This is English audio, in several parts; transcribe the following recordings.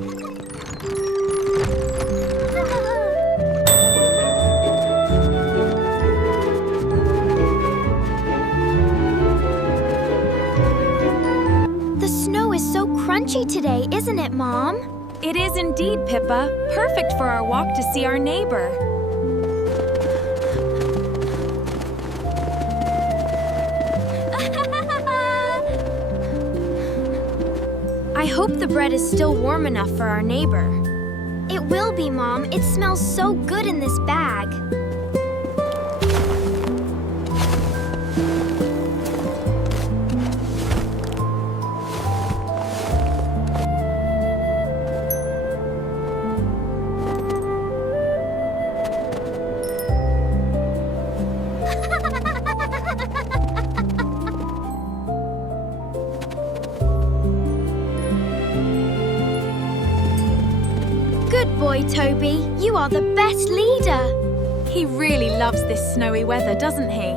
The snow is so crunchy today, isn't it, Mom? It is indeed, Pippa. Perfect for our walk to see our neighbor. I hope the bread is still warm enough for our neighbor. It will be, Mom. It smells so good in this bag. Good boy, Toby. You are the best leader. He really loves this snowy weather, doesn't he?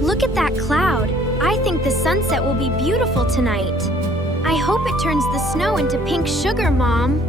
Look at that cloud. I think the sunset will be beautiful tonight. I hope it turns the snow into pink sugar, Mom.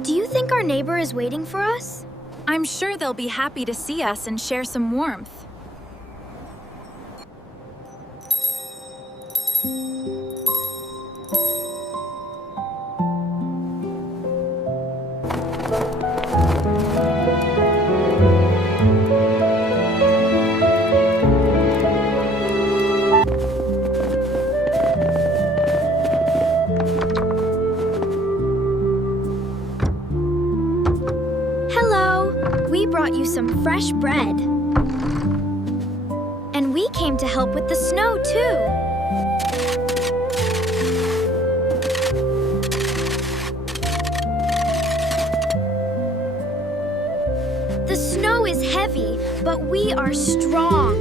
Do you think our neighbor is waiting for us? I'm sure they'll be happy to see us and share some warmth. We brought you some fresh bread. And we came to help with the snow, too. The snow is heavy, but we are strong.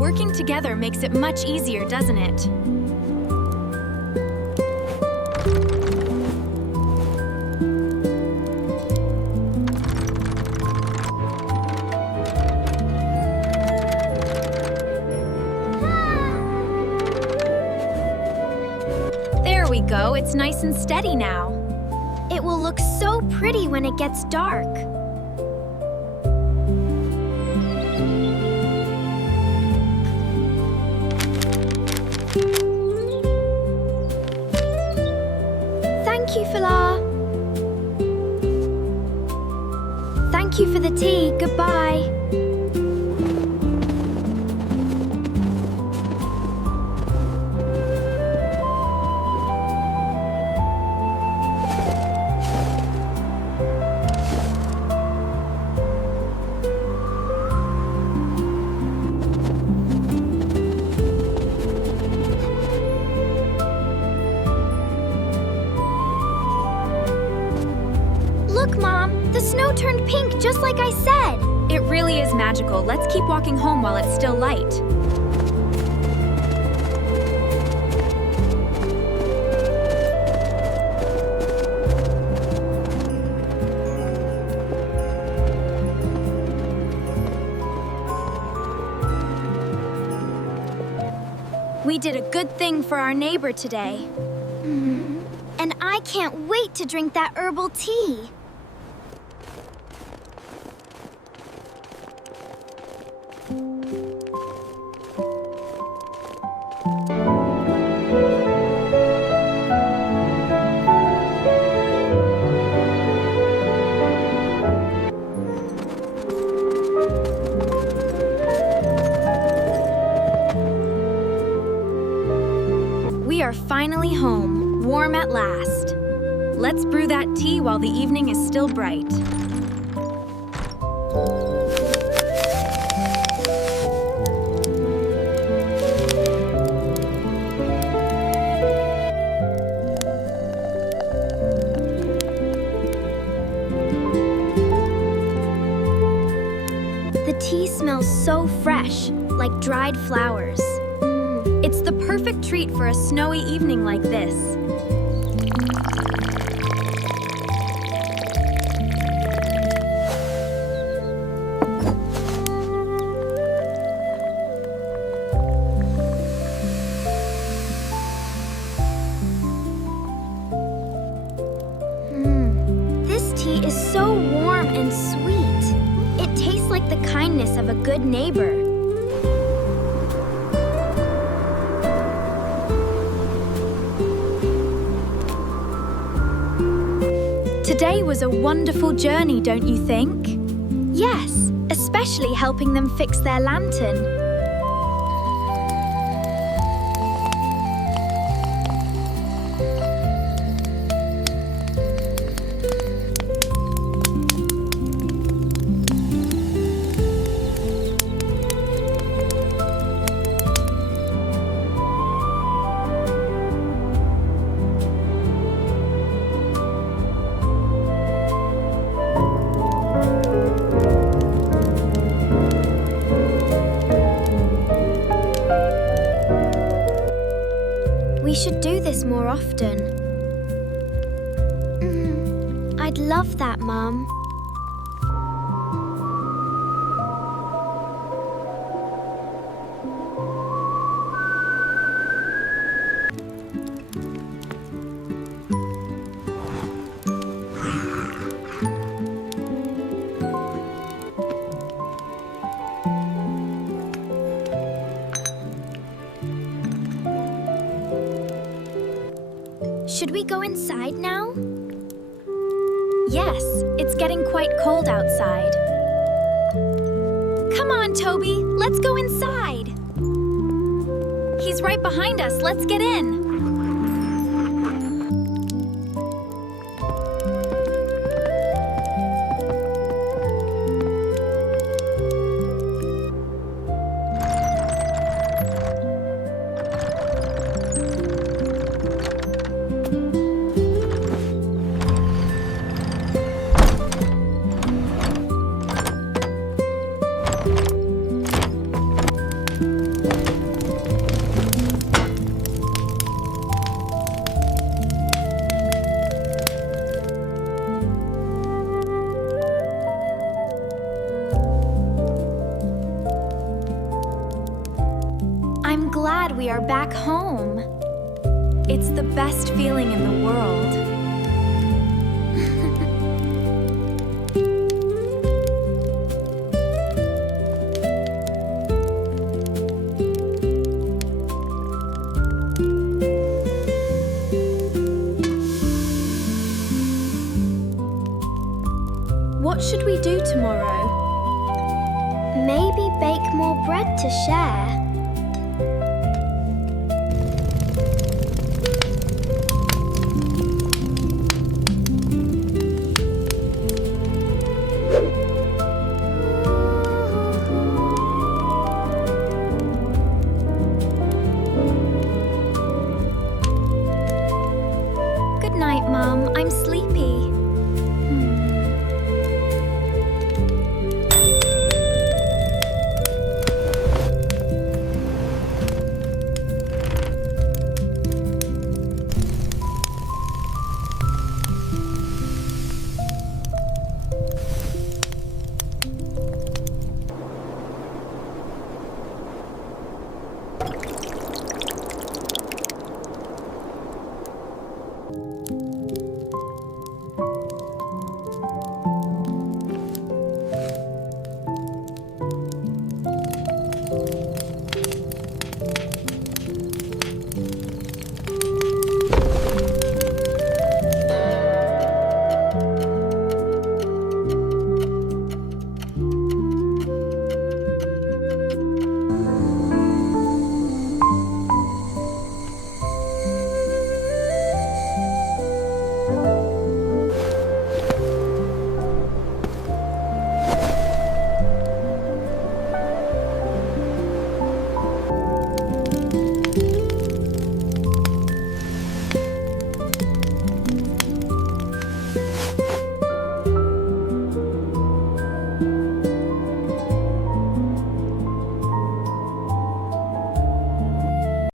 Working together makes it much easier, doesn't it? There we go. It's nice and steady now. It will look so pretty when it gets dark. Thank you, Fila. Thank you for the tea. Goodbye. Look, Mom, the snow turned pink just like I said. It really is magical. Let's keep walking home while it's still light. We did a good thing for our neighbor today. And I can't wait to drink that herbal tea. We are finally home, warm at last. Let's brew that tea while the evening is still bright. The tea smells so fresh, like dried flowers. It's the perfect treat for a snowy evening like this. This tea is so warm and sweet. It tastes like the kindness of a good neighbor. Today was a wonderful journey, don't you think? Yes, especially helping them fix their lantern. We should do this more often. I'd love that, Mom. Should we go inside now? Yes, it's getting quite cold outside. Come on, Toby, let's go inside. He's right behind us, let's get in. I'm glad we are back home. It's the best feeling in the world. What should we do tomorrow? Maybe bake more bread to share. Good night, Mom. I'm sleepy.